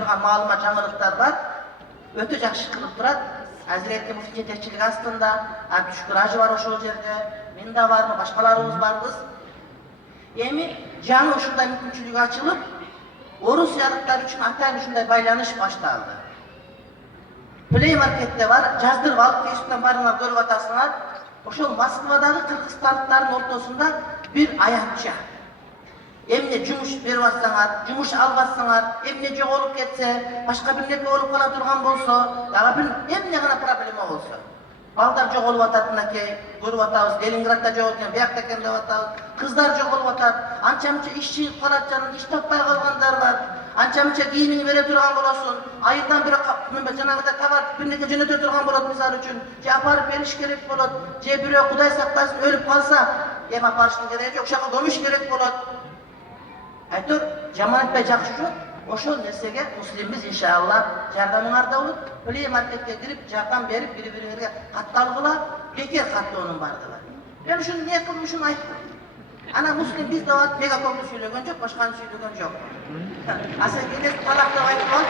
turgan maaluma жаңылыктар бар. Өтө жакшы кылып турат. Hazreti Mufti жетекчилиги астында, Абдушкур Ажы бар ошол жерде, мен да бармын, башкаларыбыз барбыз. Эми жаңы ушундай мүмкүнчүлүк ачылып, орусиялыктар үчүн атайын ушундай байланыш башталды. Play Market'te var, жаздырып алып, Facebook'tan барыңар көрүп атасыңар. Ошол Москвадагы кыргызстандыктардын ортосунда бир аянтча. Эмне жумуш берип атсаңар, жумуш албасаңар, эмне жоголуп кетсе, башка бир нерсе болуп кала турган болсо, дагы бир эмне гана проблема болсо. Балдар жоголуп атат мынакей, көрүп атабыз, Ленинградда жоголуп экен, биякта экен деп атабыз. Кыздар жоголуп атат, анча-мынча иш чыгып калат, жаным иш таппай калгандар бар. Анча-мынча кийимиңи бере турган болосуң, айылдан бирөө жанагыдай товар бир нерсе жөнөтө турган болот мисалы үчүн, же апарып бериш керек болот, же бирөө Кудай сактасын өлүп калса, эми апарыштын кереги жок, ошака көмүш керек болот. Айтор, жаман айтпай жакшы жок. Ошол нерсеге муслимбиз иншалла жардамыңарда болот. Play Market'ке кирип, жардам берип, бири-бириңерге катталгыла, бекер каттоонун бардыгы. Мен ушуну эмне кылдым, ушуну айттым. Ана муслим бизде бар, мегакомду сүйлөгөн жок, башканы сүйлөгөн жок. А сен келесиң талак деп айтып ал,